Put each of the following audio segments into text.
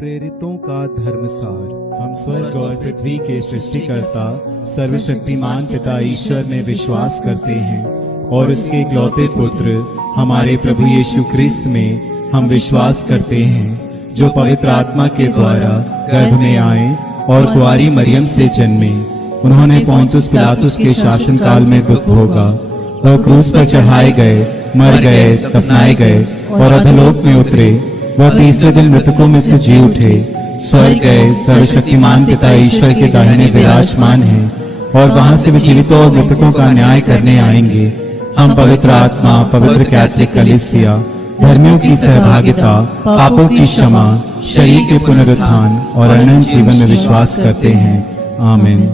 प्रेरितों का धर्मसार। हम स्वर्ग और पृथ्वी के सृष्टिकर्ता सर्वशक्तिमान पिता ईश्वर में विश्वास करते हैं और उसके इकलौते पुत्र हमारे प्रभु यीशु ख्रिस्त में हम विश्वास करते हैं, जो पवित्र आत्मा के द्वारा गर्भ में आए और कुंवारी मरियम से जन्मे। उन्होंने पोंतियुस पिलातुस के शासन काल में दुख भोगा, वह क्रूस पर चढ़ाए गए, मर गए, दफनाए गए और अधोलोक में उतरे। वह तीसरे दिन मृतकों में से जी उठे, स्वर्ग गए, सर्वशक्तिमान पिता ईश्वर के दाहिने विराजमान हैं और वहां से भी जीवितों और मृतकों का न्याय करने आएंगे। हम पवित्र आत्मा, पवित्र कैथोलिक कलीसिया, धर्मियों की सहभागिता, पापों की क्षमा, शरीर के पुनरुत्थान और अनंत जीवन में विश्वास करते हैं। आमीन।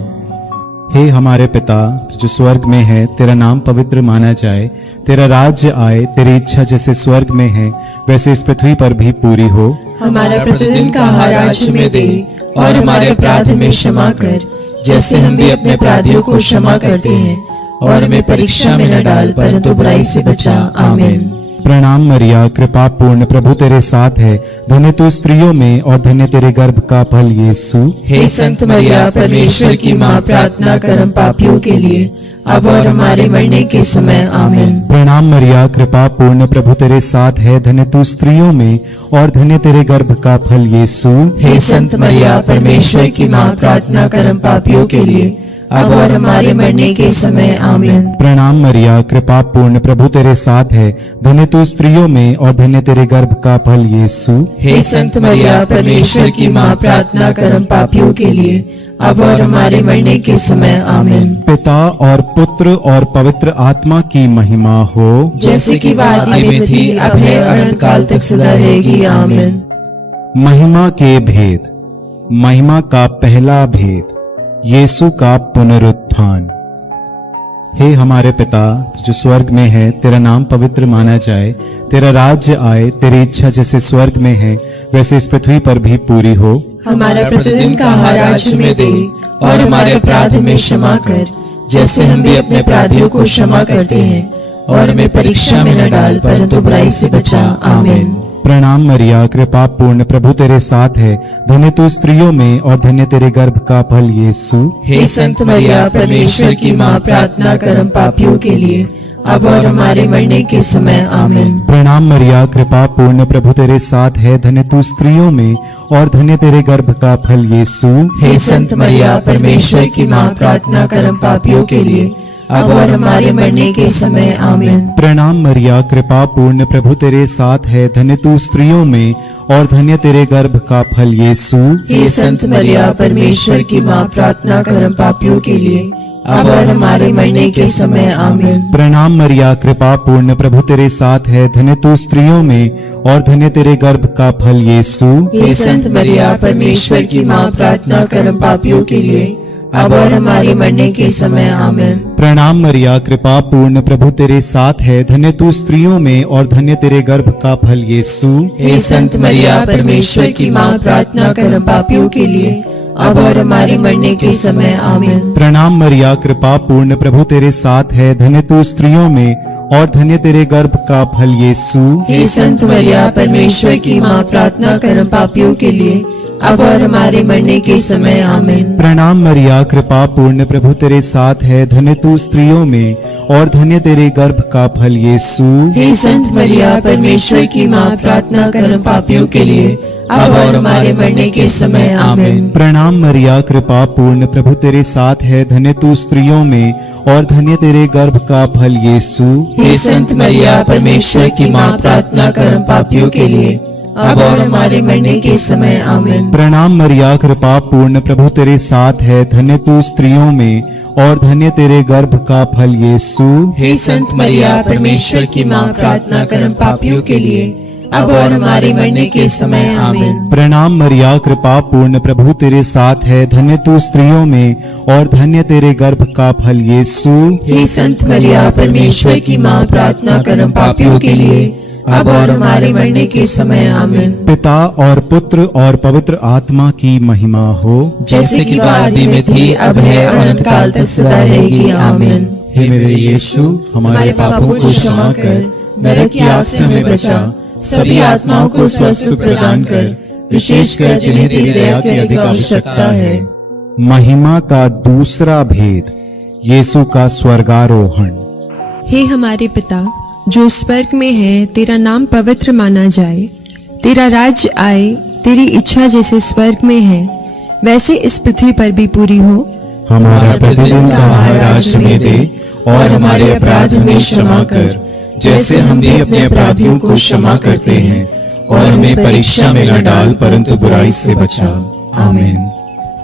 हे हमारे पिता, तू जो स्वर्ग में है, तेरा नाम पवित्र माना जाए, तेरा राज्य आए, तेरी इच्छा जैसे स्वर्ग में है वैसे इस पृथ्वी पर भी पूरी हो। हमारा प्रतिदिन का आहार आज हमें दे और हमारे अपराध हमें क्षमा कर, जैसे हम भी अपने अपराधियों को क्षमा करते हैं, और हमें परीक्षा में न डाल परंतु बुराई से बचा। आमीन। प्रणाम मरिया, कृपा पूर्ण, प्रभु तेरे साथ है, धन्य तू स्त्रियों में और धन्य तेरे गर्भ का फल यीशु। हे संत मरिया, परमेश्वर की माँ, प्रार्थना कर हम पापियों के लिए अब और हमारे मरने के समय। आमीन। प्रणाम मरिया, कृपा पूर्ण, प्रभु तेरे साथ है, धन्य तू स्त्रियों में और धन्य तेरे गर्भ का फल यीशु। हे संत मरिया, परमेश्वर की माँ, प्रार्थना कर हम पापियों के लिए अब और हमारे मरने के समय। आमीन। प्रणाम मरिया, कृपा पूर्ण, प्रभु तेरे साथ है, धन्य तू स्त्रियों में और धन्य तेरे गर्भ का फल यीशु। हे संत मरिया, परमेश्वर की माँ, प्रार्थना कर हम पापियों के लिए अब और हमारे मरने के समय। आमीन। पिता और पुत्र और पवित्र आत्मा की महिमा हो, जैसे कि आदि में थी, अब है, अनंत काल तक सदा रहेगी। आमीन। महिमा के भेद। महिमा का पहला भेद, यीशु का पुनरुत्थान। हे हमारे पिता, तू जो स्वर्ग में है, तेरा नाम पवित्र माना जाए, तेरा राज्य आए, तेरी इच्छा जैसे स्वर्ग में है वैसे इस पृथ्वी पर भी पूरी हो। हमारा प्रतिदिन का आहार आज हमें दे और हमारे अपराध हमें क्षमा कर, जैसे हम भी अपने अपराधियों को क्षमा करते हैं, और हमें परीक्षा में न डाल परंतु बुराई से बचा। आमीन। प्रणाम मरिया, कृपा पूर्ण, प्रभु तेरे साथ है, धन्य तू स्त्रियों में और धन्य तेरे गर्भ का फल यीशु। हे संत मरिया, परमेश्वर की माँ, प्रार्थना कर हम पापियों के लिए अब और हमारे मरने के समय। आमीन। प्रणाम मरिया, कृपा पूर्ण, प्रभु तेरे साथ है, धन्य तू स्त्रियों में और धन्य तेरे गर्भ का फल यीशु। हे संत मरिया, परमेश्वर की माँ, प्रार्थना कर हम पापियों के लिए अब और हमारे मरने के समय। आमीन। प्रणाम मरिया, कृपा पूर्ण, प्रभु तेरे साथ है, धन्य तू स्त्रियों में और धन्य तेरे गर्भ का फल यीशु। हे संत मरिया, परमेश्वर की माँ, प्रार्थना कर हम पापियों के लिए अब और हमारे मरने के समय। आमीन। प्रणाम मरिया, कृपा पूर्ण, प्रभु तेरे साथ है, धन्य तू स्त्रियों में और धन्य तेरे गर्भ का फल यीशु। हे संत मरिया, परमेश्वर की माँ, प्रार्थना कर हम पापियों के लिए अब और हमारे मरने के समय। आमीन। प्रणाम मरिया, कृपा पूर्ण, प्रभु तेरे साथ है, धन्य तू स्त्रियों में और धन्य तेरे गर्भ का फल यीशु। हे संत मरिया, परमेश्वर की माँ, प्रार्थना कर हम पापियों के लिए अब और हमारे मरने के समय। आमीन। प्रणाम मरिया, कृपा पूर्ण, प्रभु तेरे साथ है, धन्य तू स्त्रियों में और धन्य तेरे गर्भ का फल यीशु। हे संत मरिया, परमेश्वर की माँ, प्रार्थना कर हम पापियों के लिए अब और हमारे मरने के समय। आमीन। प्रणाम मरिया, कृपा पूर्ण, प्रभु तेरे साथ है, धन्य तू स्त्रियों में और धन्य तेरे गर्भ का फल यीशु। हे संत मरिया, परमेश्वर की माँ, प्रार्थना कर हम पापियों के लिए अब और हमारे मरने के समय। आमीन। प्रणाम मरिया, कृपा पूर्ण, प्रभु तेरे साथ है, धन्य तू स्त्रियों में और धन्य तेरे गर्भ का फल यीशु। हे संत मरिया, परमेश्वर की माँ, प्रार्थना कर हम पापियों के लिए अब और हमारे मरने के समय। आमीन। प्रणाम मरिया, कृपा पूर्ण, प्रभु तेरे साथ है, धन्य तू स्त्रियों में और धन्य तेरे गर्भ का फल यीशु। हे संत मरिया, परमेश्वर की माँ, प्रार्थना कर हम पापियों के लिए अब और हमारे मरने के समय। आमीन। प्रणाम मरिया, कृपा पूर्ण, प्रभु तेरे साथ है, धन्य तू स्त्रियों में और धन्य तेरे गर्भ का फल यीशु। हे संत मरिया, परमेश्वर की माँ, प्रार्थना कर हम पापियों के लिए अब और हमारे मरने के समय। आमीन। पिता और पुत्र और पवित्र आत्मा की महिमा हो, जैसे कि आदि में थी, अब है, अनंत काल तक सदा रहेगी। आमीन। हे मेरे यीशु, हमारे पापों को क्षमा कर, नरक की आग से हमें बचा, सभी आत्माओं को स्वर्ग सुख प्रदान कर, विशेषकर जिन्हें तेरी दया की अधिक आवश्यकता है। महिमा का दूसरा भेद, यीशु का स्वर्गारोहण। हे हमारे पिता जो स्वर्ग में है, तेरा नाम पवित्र माना जाए, तेरा राज्य आए, तेरी इच्छा जैसे स्वर्ग में है वैसे इस पृथ्वी पर भी पूरी हो। हमारा प्रतिदिन का आहार आज हमें दे, और हमारे अपराध हमें क्षमा कर, जैसे हम भी अपने अपराधियों को क्षमा करते हैं, और हमें परीक्षा में न डाल, परंतु बुराई से बचा। आमीन।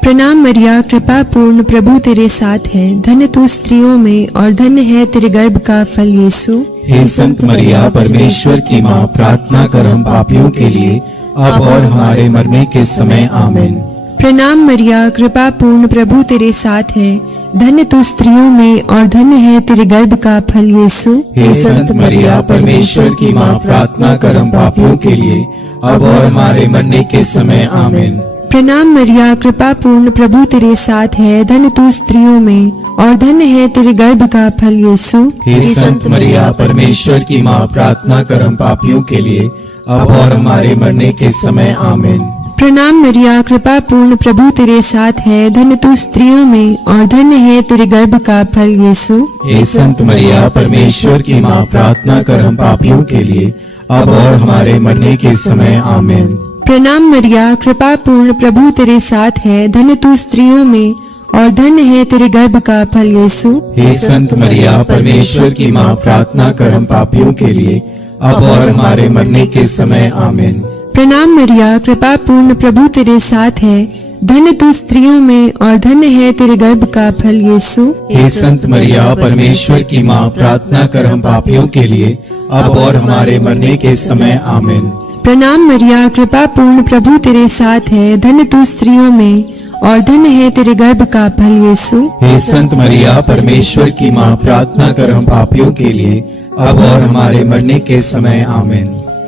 प्रणाम मरिया, कृपा पूर्ण, प्रभु तेरे साथ है, धन्य तू स्त्रियों में और धन्य है तेरे गर्भ का फल यीशु। हे संत मरिया, परमेश्वर की माँ, प्रार्थना कर हम पापियों के लिए, अब और हमारे मरने के समय। आमीन। प्रणाम मरिया, कृपा पूर्ण, प्रभु तेरे साथ है, धन्य तू स्त्रियों में और धन्य है तेरे गर्भ का फल यीशु। हे संत मरिया, परमेश्वर की माँ, प्रार्थना कर हम पापियों के लिए, अब और हमारे मरने के समय। आमीन। प्रणाम मरिया, कृपा पूर्ण, प्रभु तेरे साथ है, धन्य तू स्त्रियों में और धन्य है तेरे गर्भ का फल यीशु। हे संत मरिया, परमेश्वर की माँ, प्रार्थना कर हम पापियों के लिए, अब और हमारे मरने के समय। आमीन। प्रणाम मरिया, कृपा पूर्ण, प्रभु तेरे साथ है, धन्य तू स्त्रियों में और धन्य है तेरे गर्भ का फल यीशु। हे संत मरिया, परमेश्वर की माँ, प्रार्थना कर हम पापियों के लिए, अब और हमारे मरने के समय। आमीन। प्रणाम मरिया, कृपा पूर्ण, प्रभु तेरे साथ है, धन्य तू स्त्रियों में और धन्य है तेरे गर्भ का फल यीशु। हे संत मरिया, परमेश्वर की माँ, प्रार्थना कर हम पापियों के लिए, अब और हमारे मरने के समय। आमीन। प्रणाम मरिया, कृपा पूर्ण, प्रभु तेरे साथ है, धन्य तू स्त्रियों में और धन्य है तेरे गर्भ का फल यीशु। हे संत मरिया, परमेश्वर की माँ, प्रार्थना कर हम पापियों के लिए, अब और हमारे मरने के समय। आमीन। प्रणाम मरिया, कृपा पूर्ण, प्रभु तेरे साथ है, धन्य तू स्त्रियों में और धन्य है तेरे गर्भ का फल यीशु। हे संत मरिया, परमेश्वर की माँ, प्रार्थना कर हम पापियों के लिए, अब और हमारे मरने के समय। आमीन।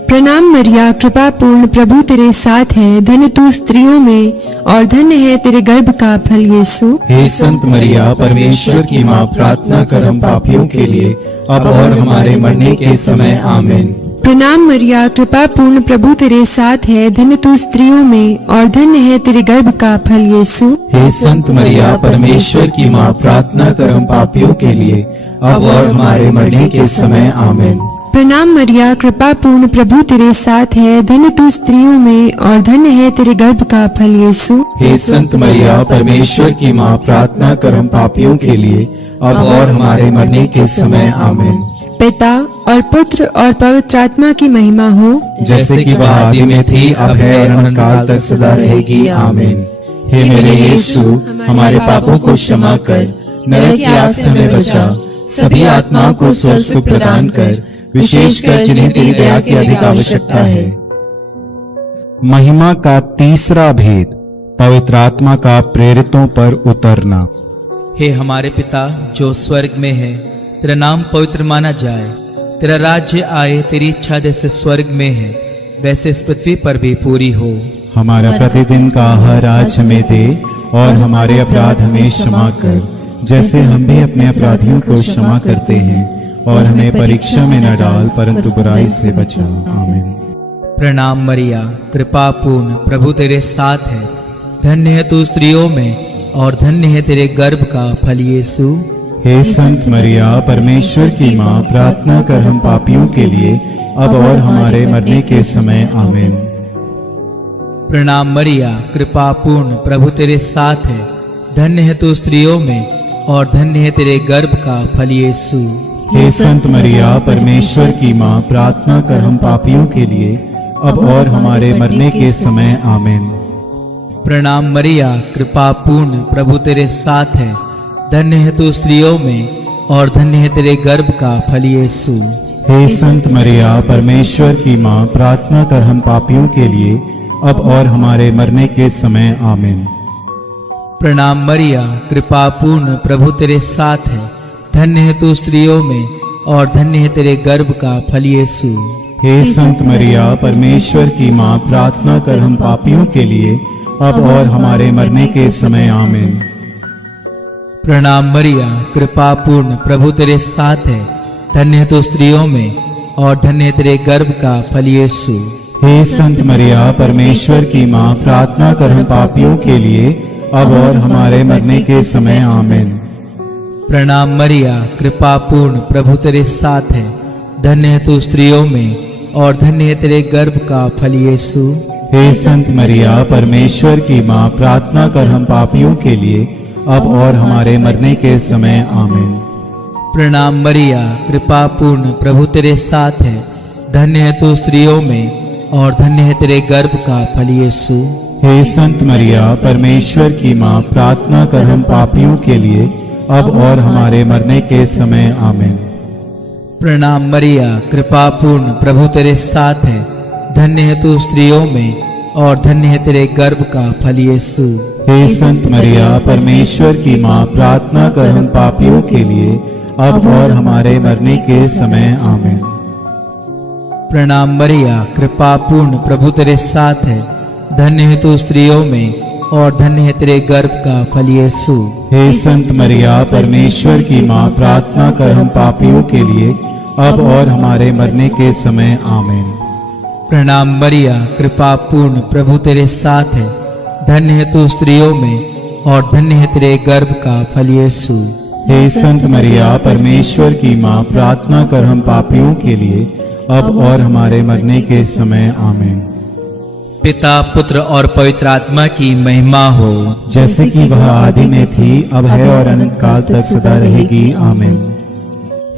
प्रणाम मरिया, कृपा पूर्ण, प्रभु तेरे साथ है, धन्य तू स्त्रियों में और धन्य है तेरे गर्भ का फल यीशु। हे संत मरिया, परमेश्वर की माँ, प्रार्थना कर हम पापियों के लिए, अब और हमारे मरने के समय। आमीन। प्रणाम मरिया, कृपा पूर्ण, प्रभु तेरे साथ है, धन्य तू स्त्रियों में और धन्य है तेरे गर्भ का फल यीशु। हे संत मरिया, परमेश्वर की माँ, प्रार्थना कर हम पापियों के लिए, अब और हमारे मरने के समय। आमीन। प्रणाम मरिया, कृपा पूर्ण, प्रभु तेरे साथ है, धन्य तू स्त्रियों में और धन्य है तेरे गर्भ का फल यीशु। हे संत मरिया, परमेश्वर की माँ, प्रार्थना कर हम पापियों के लिए, अब और हमारे मरने के समय। आमीन। पिता और पुत्र और पवित्र आत्मा की महिमा हो, जैसे कि वह आदि में थी, अब है और अनंत काल तक सदा रहेगी। आमीन। हे मेरे यीशु, हमारे पापों को क्षमा कर, नरक की आग से हमें बचा, सभी आत्माओं को स्वर्ग सुख प्रदान कर, विशेषकर जिन्हें तेरी दया की अधिक आवश्यकता है। महिमा का तीसरा भेद, पवित्र आत्मा का प्रेरितों पर उतरना। हे हमारे पिता जो स्वर्ग में है, तेरा नाम पवित्र माना जाए, तेरा राज्य आए, तेरी इच्छा जैसे स्वर्ग में है वैसे इस पृथ्वी पर भी पूरी हो। हमारा प्रतिदिन का आहार आज हमें दे, और हमारे अपराध हमें क्षमा कर, जैसे हम भी अपने अपराधियों को क्षमा करते हैं, और हमें परीक्षा में न डाल, परंतु बुराई से बचा। आमीन। प्रणाम मरिया, कृपा पूर्ण, प्रभु तेरे साथ है, धन्य है तू स्त्रियों में और धन्य है तेरे गर्भ का फल यीशु। हे संत मरिया, परमेश्वर की माँ, प्रार्थना कर हम पापियों के लिए, अब और हमारे मरने के समय। आमीन। प्रणाम मरिया, कृपा पूर्ण, प्रभु तेरे साथ है, धन्य है तू स्त्रियों में और धन्य है तेरे गर्भ का फल यीशु। हे संत मरिया, परमेश्वर की माँ, प्रार्थना कर हम पापियों के लिए, अब और हमारे मरने के समय। आमीन। प्रणाम मरिया, कृपा पूर्ण, प्रभु तेरे साथ है, धन्य है तू स्त्रियों में और धन्य है तेरे गर्भ का फल यीशु। हे संत मरिया, परमेश्वर की माँ, प्रार्थना कर हम पापियों के लिए, अब और हमारे मरने के समय। आमीन। प्रणाम मरिया, कृपा पूर्ण, प्रभु तेरे साथ है, धन्य है तू स्त्रियों में और धन्य है तेरे गर्भ का फल यीशु। हे संत मरिया, परमेश्वर की माँ, प्रार्थना कर हम पापियों के लिए, अब और हमारे मरने के समय। आमीन। प्रणाम मरिया, कृपा पूर्ण, प्रभु तेरे साथ है, धन्य है तू स्त्रियों में और धन्य है तेरे गर्भ का फल यीशु। हे संत मरिया परमेश्वर की माँ, प्रार्थना कर हम पापियों के लिए अब और हमारे मरने के समय आमीन। प्रणाम मरिया, कृपा पूर्ण, प्रभु तेरे साथ है। धन्य है तू स्त्रियों में और धन्य है तेरे गर्भ का फल यीशु। हे संत मरिया परमेश्वर की माँ, प्रार्थना कर हम पापियों के लिए अब और हमारे मरने के समय आमीन। प्रणाम मरिया, कृपा पूर्ण, प्रभु तेरे साथ है। धन्य है तू स्त्रियों में और धन्य है तेरे गर्भ का फल यीशु। हे संत मरिया परमेश्वर की माँ, प्रार्थना कर हम पापियों के लिए अब और हमारे मरने के समय आमीन। प्रणाम मरिया, कृपा पूर्ण, प्रभु तेरे साथ है। धन्य है तू स्त्रियों में और धन्य है तेरे गर्भ का फल यीशु। हे संत मरिया परमेश्वर की माँ, प्रार्थना कर हम पापियों के लिए अब और हमारे मरने के समय आमीन। प्रणाम मरिया, कृपा पूर्ण, प्रभु तेरे साथ है। धन्य है तू स्त्रियों में और धन्य है तेरे गर्भ का फल यीशु। हे संत मरिया परमेश्वर की माँ, प्रार्थना कर हम पापियों के लिए अब और हमारे मरने के समय आमीन। प्रणाम मरिया, कृपा पूर्ण, प्रभु तेरे साथ है। धन्य है तू स्त्रियों में और धन्य है तेरे गर्भ का फल यीशु। हे संत मरिया परमेश्वर की माँ, प्रार्थना कर हम पापियों के लिए अब और हमारे मरने के समय आमीन। पिता, पुत्र और पवित्र आत्मा की महिमा हो, जैसे कि वह आदि में थी, अब है और अनंत काल तक सदा रहेगी आमीन।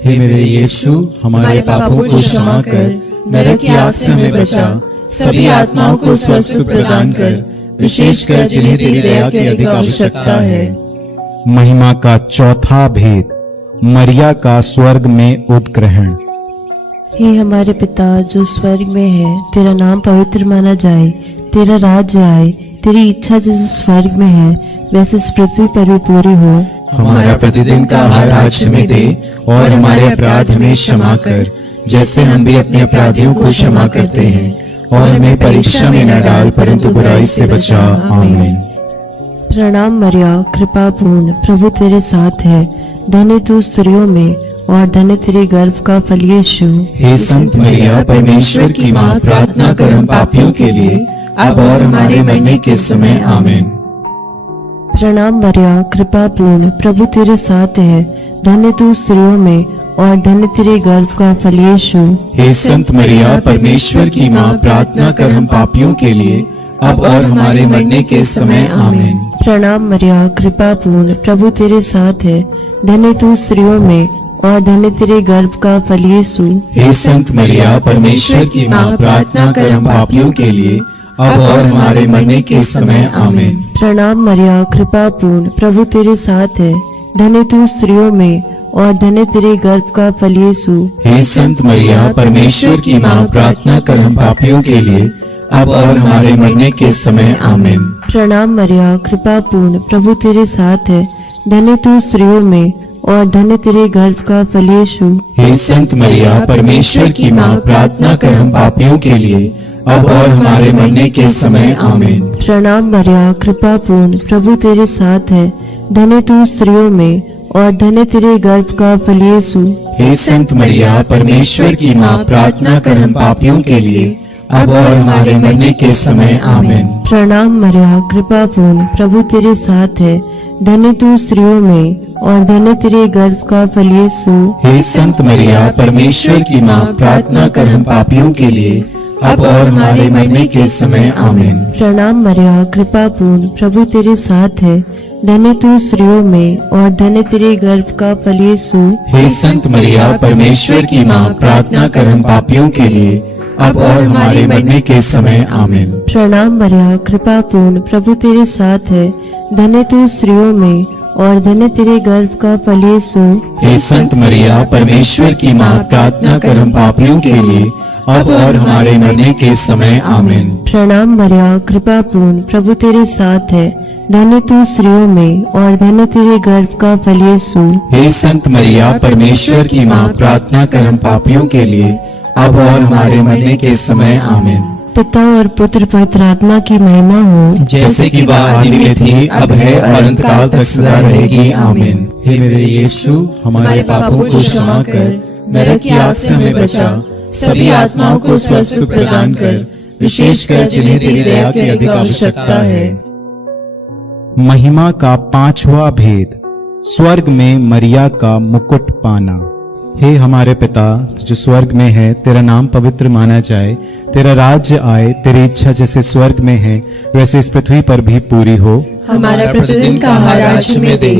हे मेरे यीशु, हमारे पापों को क्षमा कर, नरक की आग से हमें बचा, सभी आत्माओं को स्वस्थ प्रदान कर, विशेषकर जिन्हें तेरी दया की अधिक आवश्यकता है। महिमा का चौथा भेद, मरिया का स्वर्ग में उत्ग्रहण। हे हमारे पिता जो स्वर्ग में है, तेरा नाम पवित्र माना जाए, तेरा राज्य आए, तेरी इच्छा जैसे स्वर्ग में है वैसे इस पृथ्वी पर भी पूरी हो। हमारा प्रतिदिन का आहार आज हमें दे और हमारे अपराध हमें क्षमा कर, जैसे हम भी अपने अपराधियों को क्षमा करते हैं, और हमें परीक्षा में न डाल परंतु बुराई से बचा आमीन। प्रणाम मरिया, कृपा पूर्ण, प्रभु तेरे साथ है। धन्य तू स्त्रियों में और धन्य तेरे गर्भ का फल यीशु। हे संत मरिया परमेश्वर की माँ, प्रार्थना कर हम पापियों के लिए अब और हमारे मरने के समय आमीन। प्रणाम मरिया, कृपा पूर्ण, प्रभु तेरे साथ है। धन्य तू स्त्रियों में और धन्य तेरे गर्भ का फल यीशु। हे संत मरिया परमेश्वर की माँ, प्रार्थना कर हम पापियों के लिए अब और हमारे मरने के समय आमीन। प्रणाम मरिया, कृपा पूर्ण, प्रभु तेरे साथ है। धन्य तू स्त्रियों में और धन्य तेरे गर्भ का फल यीशु। हे संत मरिया परमेश्वर की माँ, प्रार्थना कर हम पापियों के लिए अब और हमारे मरने के समय आमीन। प्रणाम मरिया, कृपा पूर्ण, प्रभु तेरे साथ है। धन्य तू स्त्रियों में और धन्य तेरे गर्भ का फल यीशु। हे संत मरिया परमेश्वर की माँ, प्रार्थना कर हम पापियों के लिए अब और हमारे मरने के समय आमीन। प्रणाम मरिया, कृपा पूर्ण, प्रभु तेरे साथ है। धन्य तू स्त्रियों में और धन्य तेरे गर्भ का फल यीशु। हे संत मरिया परमेश्वर की माँ, प्रार्थना कर हम पापियों के लिए अब और हमारे मरने के समय आमीन। प्रणाम मरिया, कृपा पूर्ण, प्रभु तेरे साथ है। धन्य तू स्त्रियों में और धन्य तेरे गर्भ का फल यीशु। हे संत मरिया परमेश्वर की माँ, प्रार्थना कर हम पापियों के लिए अब और हमारे मरने के समय आमीन। प्रणाम मरिया, कृपा पूर्ण, प्रभु तेरे साथ है। धन्य तू स्त्रियों में और धन्य तेरे गर्भ का फल यीशु। हे संत मरिया परमेश्वर की माँ, प्रार्थना कर हम पापियों के लिए अब और हमारे मरने के समय आमीन। प्रणाम मरिया, कृपा पूर्ण, प्रभु तेरे साथ है। धन्य तू स्त्रियों में और धन्य तेरे गर्भ का फल यीशु। हे संत मरिया परमेश्वर की माँ, प्रार्थना कर हम पापियों के लिए अब और हमारे मरने के समय आमीन। प्रणाम मरिया, कृपा पूर्ण, प्रभु तेरे साथ है। धन्य तू स्त्रियों में और धन्य तेरे गर्भ का फल यीशु। हे संत मरिया परमेश्वर की माँ, प्रार्थना कर हम पापियों के लिए अब और हमारे मरने के समय आमीन। प्रणाम मरिया, कृपा पूर्ण, प्रभु तेरे साथ है। धन्य तू स्त्रियों में और धन्य तेरे गर्भ का फल यीशु। हे संत मरिया परमेश्वर की माँ, प्रार्थना कर हम पापियों के लिए अब और हमारे मरने के समय आमीन। पिता और पुत्र पवित्र आत्मा की महिमा हो, जैसे कि वह आदि में थी, अब है और अनंत काल तक सदा रहेगी आमीन। हे मेरे यीशु, हमारे पापों को क्षमा कर, नरक की आग से हमें बचा, सभी आत्माओं को स्वस्थ प्रदान कर, विशेषकर जिन्हें तेरी दया की अधिक आवश्यकता है। महिमा का पांचवा भेद, स्वर्ग में मरिया का मुकुट पाना। हे हमारे पिता जो स्वर्ग में है, तेरा नाम पवित्र माना जाए, तेरा राज्य आए, तेरी इच्छा जैसे स्वर्ग में है वैसे इस पृथ्वी पर भी पूरी हो। हमारा प्रतिदिन का आहार आज हमें दे,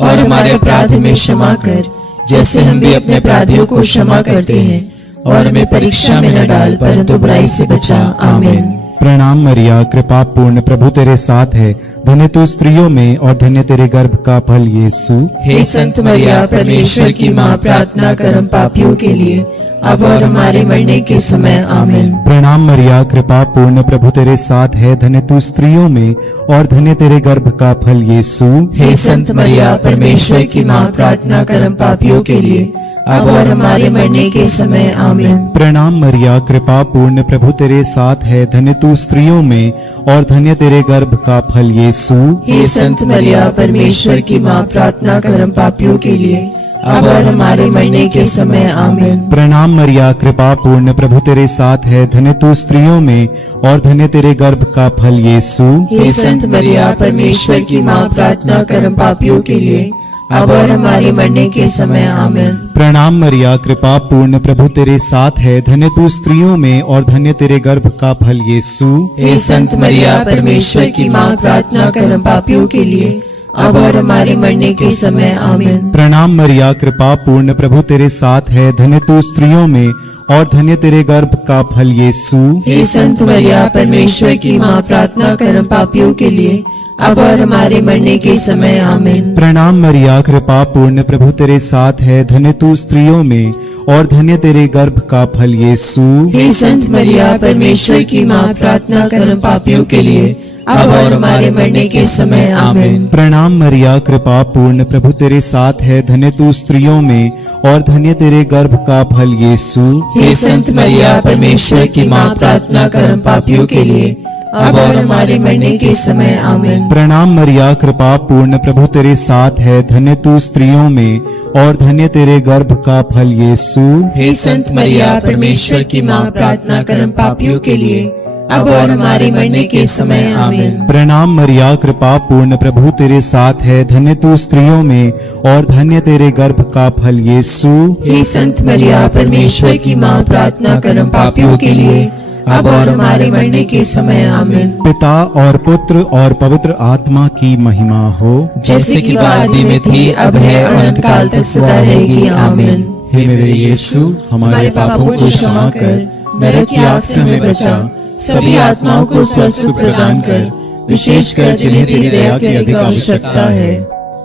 और हमारे अपराध में क्षमा कर, जैसे हम भी अपने अपराधियों को क्षमा करते हैं, और हमें परीक्षा में न डाल, परंतु बुराई से बचा। आमीन। प्रणाम मरिया, कृपा पूर्ण, प्रभु तेरे साथ है, धन्य तू स्त्रियों में और धन्य तेरे गर्भ का फल यीशु। हे संत मरिया, परमेश्वर की माँ, प्रार्थना कर हम पापियों के लिए, अब और हमारे मरने के समय। आमीन। प्रणाम मरिया, कृपा पूर्ण, प्रभु तेरे साथ है, धन्य तू स्त्रियों में और धन्य तेरे गर्भ का फल यीशु। हे संत मरिया, परमेश्वर की माँ, प्रार्थना कर हम पापियों के लिए, अब और हमारे मरने के समय। आमीन। प्रणाम मरिया, कृपा पूर्ण, प्रभु तेरे साथ है, धन्य तू स्त्रियों में और धन्य तेरे गर्भ का फल यीशु। हे संत मरिया, परमेश्वर की माँ, प्रार्थना कर हम पापियों के लिए, अब और हमारे मरने के समय। आमीन। प्रणाम मरिया, कृपा पूर्ण, प्रभु तेरे साथ है, धन्य तू स्त्रियों में और धन्य तेरे गर्भ का फल यीशु। हे संत मरिया, परमेश्वर की माँ, प्रार्थना कर हम पापियों के लिए, अब और हमारे मरने के समय। आमीन। प्रणाम मरिया, कृपा पूर्ण, प्रभु तेरे साथ है, धन्य तू स्त्रियों में और धन्य तेरे गर्भ का फल यीशु। हे संत मरिया, परमेश्वर की माँ, प्रार्थना कर हम पापियों के लिए, अब और हमारे मरने के समय। आमीन। प्रणाम मरिया, कृपा पूर्ण, प्रभु तेरे साथ है, धन्य तू स्त्रियों में और धन्य तेरे गर्भ का फल यीशु। हे संत मरिया, परमेश्वर की माँ, प्रार्थना कर हम पापियों के लिए, अब और हमारे मरने के समय। आमीन। प्रणाम मरिया, कृपा पूर्ण, प्रभु तेरे साथ है, धन्य तू स्त्रियों में और धन्य तेरे गर्भ का फल यीशु। हे संत मरिया, परमेश्वर की माँ, प्रार्थना कर हम पापियों के लिए, अब और हमारे मरने के समय। आमीन। प्रणाम मरिया, कृपा पूर्ण, प्रभु तेरे साथ है, धन्य तू स्त्रियों में और धन्य तेरे गर्भ का फल यीशु। हे संत मरिया, परमेश्वर की माँ, प्रार्थना कर हम पापियों के लिए, अब और हमारे मरने के समय। आमीन। प्रणाम मरिया, कृपा पूर्ण, प्रभु तेरे साथ है, धन्य तू स्त्रियों में और धन्य तेरे गर्भ का फल यीशु। हे संत मरिया, परमेश्वर की माँ, प्रार्थना कर हम पापियों के लिए, अब और हमारे मरने के समय। आमीन। प्रणाम मरिया, कृपा पूर्ण, प्रभु तेरे साथ है, धन्य तू स्त्रियों में और धन्य तेरे गर्भ का फल यीशु। हे संत मरिया, परमेश्वर की माँ, प्रार्थना कर हम पापियों के लिए, अब और हमारे मरने के समय। आमीन। पिता और पुत्र और पवित्र आत्मा की महिमा हो, जैसे कि आदि में थी, अब है और अनंत काल तक सदा रहेगी। आमीन। हे मेरे यीशु, हमारे पापों को क्षमा कर, नरक की आग से हमें बचा, सभी आत्माओं को स्वर्ग प्रदान कर, विशेषकर जिन्हें तेरी दया की अधिक आवश्यकता है।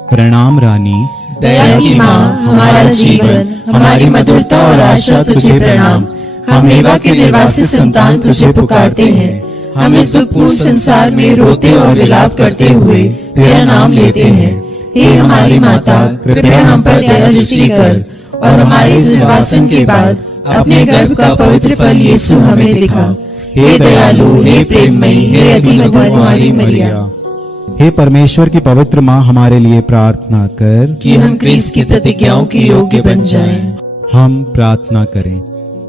प्रणाम रानी, दया की माँ, हमारा जीवन, हमारी मधुरता और आशा तुझे प्रणाम। हम एवा के निर्वासित संतान तुझे पुकारते हैं। हम इस दुखपूर्ण संसार में रोते और विलाप करते हुए तेरा नाम लेते हैं। हे हमारी माता, कृपया हम पर दया दृष्टि कर, और हमारे इस निर्वासन के बाद अपने गर्भ का पवित्र फल यीशु हमें दिखा। हे दयालु, हे प्रेममयी, हे अति मधुर कुमारी मरिया, हे परमेश्वर की पवित्र माँ, हमारे लिए प्रार्थना कर कि हम क्रिस्त की प्रतिज्ञाओं के योग्य बन जाएं। हम प्रार्थना करें।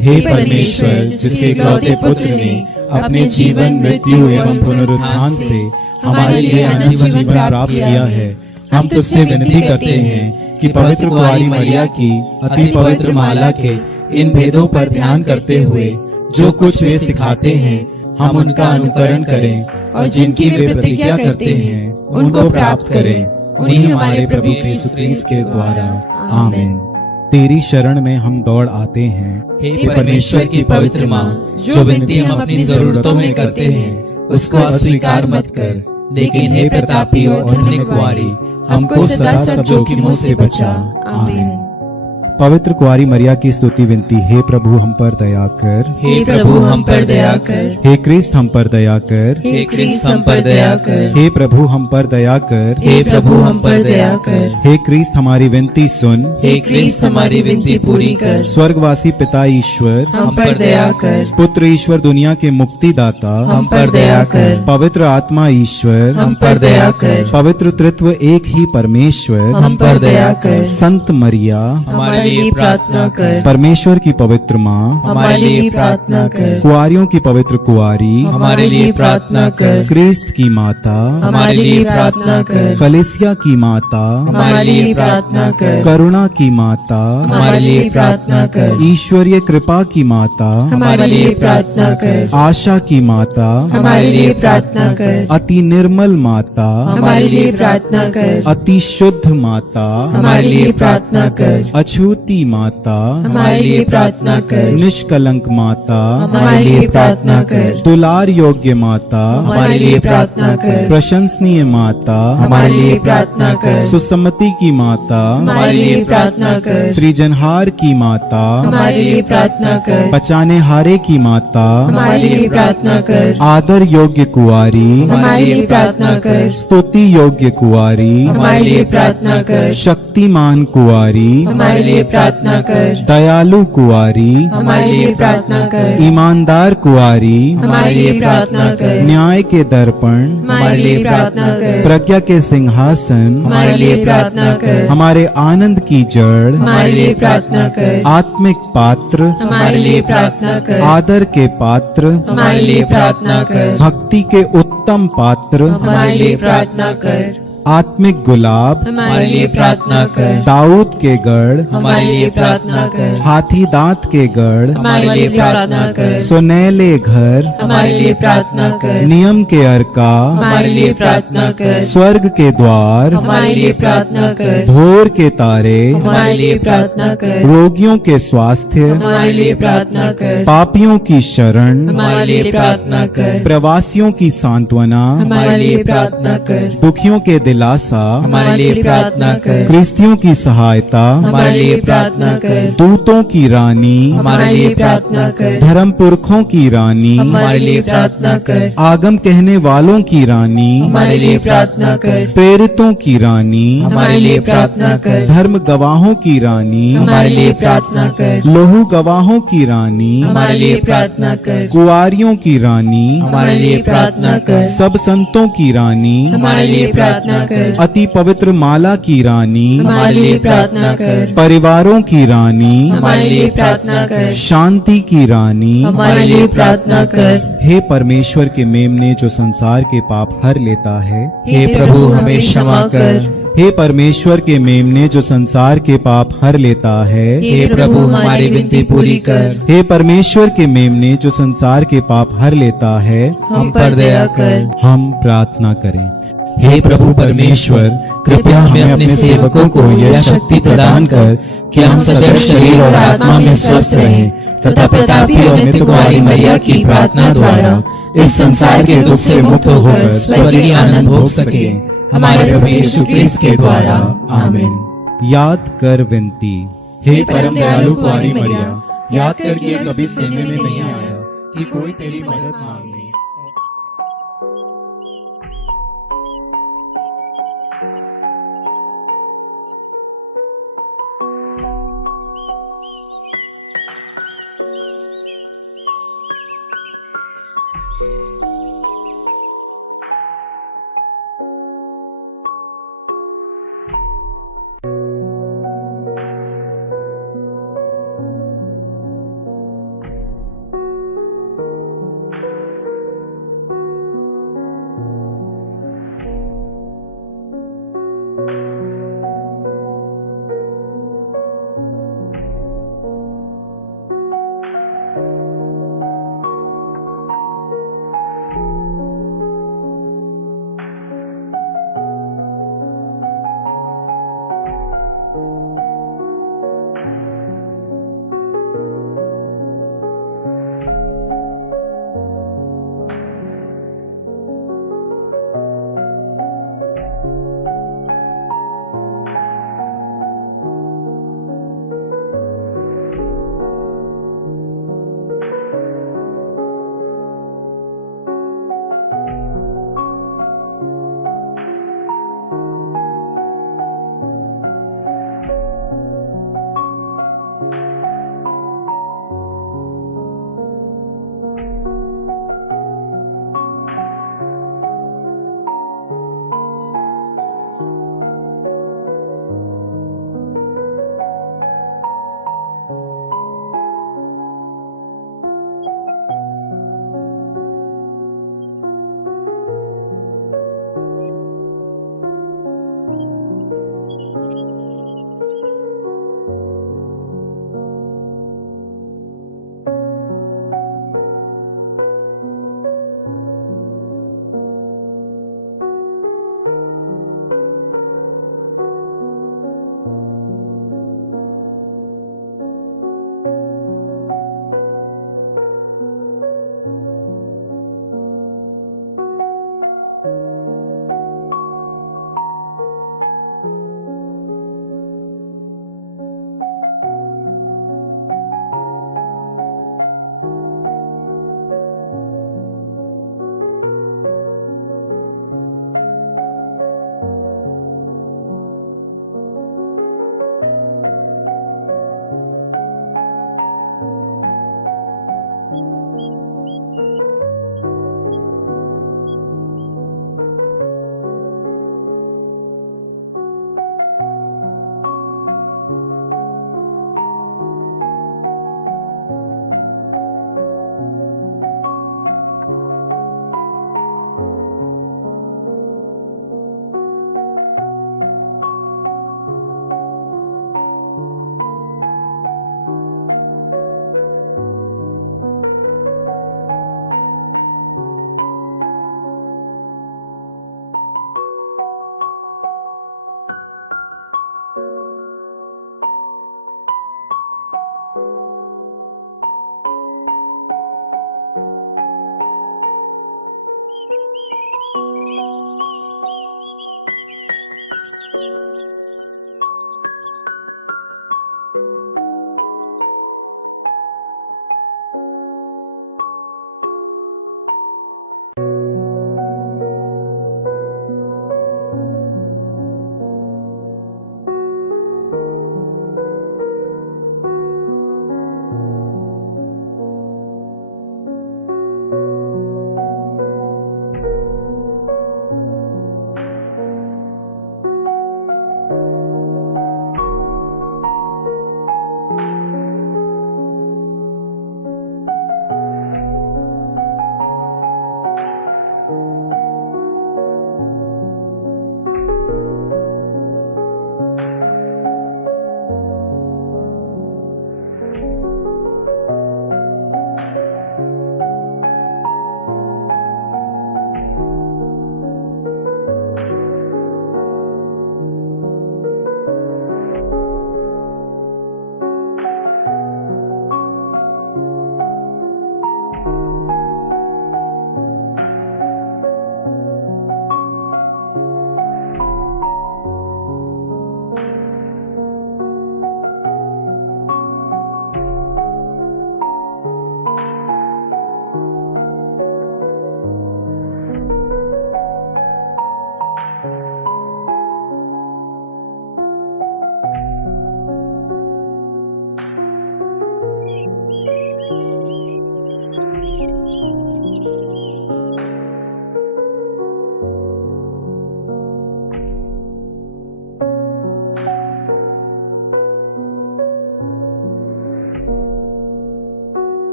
हे परमेश्वर, जिसके इकलौते पुत्र ने अपने जीवन, मृत्यु एवं पुनरुत्थान से हमारे लिए अनंत जीवन प्राप्त किया है, हम तुझसे विनती करते हैं कि पवित्र कुंवारी मरिया की अति पवित्र माला के इन भेदों पर ध्यान करते हुए जो कुछ वे सिखाते हैं, हम उनका अनुकरण करें और जिनकी वे प्रतिज्ञा करते हैं उनको प्राप्त करें, उन्हीं हमारे प्रभु यीशु क्रिस्त के द्वारा। आमीन। तेरी शरण में हम दौड़ आते हैं। हे परमेश्वर की पवित्र माँ, जो विनती हम अपनी जरूरतों में करते हैं उसको अस्वीकार मत कर, लेकिन हे प्रतापी और धन्य कुंवारी, हमको सदा सब जोखिमों से बचा। आमीन। पवित्र कुंवारी मरिया की स्तुति विनती। हे प्रभु हम पर दया कर, हे प्रभु हम पर दया कर, हे क्रिस्त हम पर दया कर, हे क्रिस्त हम पर दया कर, हे प्रभु हम पर दया कर, हे प्रभु हम पर दया कर, हे क्रिस्त हमारी विनती सुन, हे क्रिस्त हमारी विनती पूरी कर, स्वर्गवासी पिता ईश्वर हम पर दया कर, पुत्र ईश्वर दुनिया के मुक्तिदाता हम पर दया कर, पवित्र आत्मा ईश्वर हम पर दया कर, पवित्र तृत्व एक ही परमेश्वर हम पर दया कर, संत मरिया हमारे लिए लिए प्रार्थना कर। परमेश्वर की पवित्र माँ, हमारे लिए प्रार्थना कर। कुआरियों की पवित्र कुआरी, हमारे लिए प्रार्थना कर। क्रिस्त की माता, हमारे लिए प्रार्थना कर। कलीसिया की माता, हमारे लिए प्रार्थना कर। करुणा की माता, हमारे लिए प्रार्थना कर। ईश्वरीय कृपा की माता, हमारे लिए प्रार्थना कर। आशा की माता, हमारे लिए प्रार्थना कर। अति निर्मल माता, हमारे लिए प्रार्थना कर। अति शुद्ध माता, हमारे लिए प्रार्थना कर। अछूती माता, हमारे लिए प्रार्थना कर। निष्कलंक माता, हमारे लिए प्रार्थना कर। दुलार योग्य माता, हमारे लिए प्रार्थना कर। प्रशंसनीय माता, हमारे लिए प्रार्थना कर। सुसम्मति की माता, हमारे लिए प्रार्थना कर। सृजनहार की माता, हमारे लिए प्रार्थना कर। बचाने हारे की माता, हमारे लिए प्रार्थना कर। आदर योग्य कुआरी, हमारे लिए प्रार्थना कर। स्तुति योग्य कुआरी, हमारे लिए प्रार्थना कर। शक्तिमान कुआरी, हमारे लिए प्रार्थना कर। दयालु कुआरी, हमारे लिए प्रार्थना कर। ईमानदार कुआरी, हमारे लिए प्रार्थना कर। न्याय के दर्पण, हमारे लिए प्रार्थना कर। प्रज्ञा के सिंहासन, हमारे लिए प्रार्थना कर। हमारे आनंद की जड़, हमारे लिए प्रार्थना कर। आत्मिक पात्र, हमारे लिए प्रार्थना कर। आदर के पात्र, हमारे लिए प्रार्थना कर। भक्ति के उत्तम पात्र, हमारे लिए प्रार्थना कर। आत्मिक गुलाब, हमारे लिए प्रार्थना कर। दाऊद के गढ़, हमारे लिए प्रार्थना कर। हाथी दांत के गढ़, हमारे लिए प्रार्थना कर। सुनैले घर, हमारे लिए प्रार्थना कर। नियम के अर्का, हमारे लिए प्रार्थना कर। स्वर्ग के द्वार, हमारे लिए प्रार्थना कर। भोर के तारे, हमारे लिए प्रार्थना कर। रोगियों के स्वास्थ्य, हमारे लिए प्रार्थना कर। पापियों की शरण, हमारे लिए प्रार्थना कर। प्रवासियों की सांत्वना, हमारे लिए प्रार्थना कर। दुखियों के दिलासा, हमारे लिए प्रार्थना कर। क्रिस्तियों की सहायता, हमारे लिए प्रार्थना कर। दूतों की रानी, हमारे लिए प्रार्थना कर। धर्म पुरखों की रानी, हमारे लिए प्रार्थना कर। आगम कहने वालों की रानी, हमारे लिए प्रार्थना कर। प्रेरितों की रानी, हमारे लिए प्रार्थना कर। धर्म गवाहों की रानी, हमारे लिए प्रार्थना कर। लोहू गवाहों की रानी, हमारे लिए प्रार्थना कर। कुआरियों की रानी, हमारे लिए प्रार्थना कर। सब संतों की रानी, हमारे लिए प्रार्थना कर। अति पवित्र माला की रानी, हमारे लिए प्रार्थना कर। परिवारों की रानी, हमारे लिए प्रार्थना कर। शांति की रानी, हमारे लिए प्रार्थना कर। हे परमेश्वर के मेमने जो संसार के पाप हर लेता है, हे प्रभु हमें क्षमा कर। हे परमेश्वर के मेमने जो संसार के पाप हर लेता है, हे प्रभु हमारी विनती पूरी कर। हे परमेश्वर के मेमने जो संसार के पाप हर लेता है, हम पर दया कर। हम प्रार्थना करें। हे प्रभु परमेश्वर, कृपया हमें अपने सेवकों को यह शक्ति प्रदान कर कि हम सदैव शरीर और आत्मा में स्वस्थ रहें तथा प्रतापी और नित्य कुमारी मैया की प्रार्थना द्वारा इस संसार के दुख से मुक्त होकर स्वर्गीय आनंद भोग सके, हमारे प्रभु यीशु क्रिस्त के द्वारा। आमीन। याद कर विनती। हे परम दयालु कुमारी मैया, याद कर कि कभी सुनने में नहीं आया कि कोई तेरी मदद मांगे।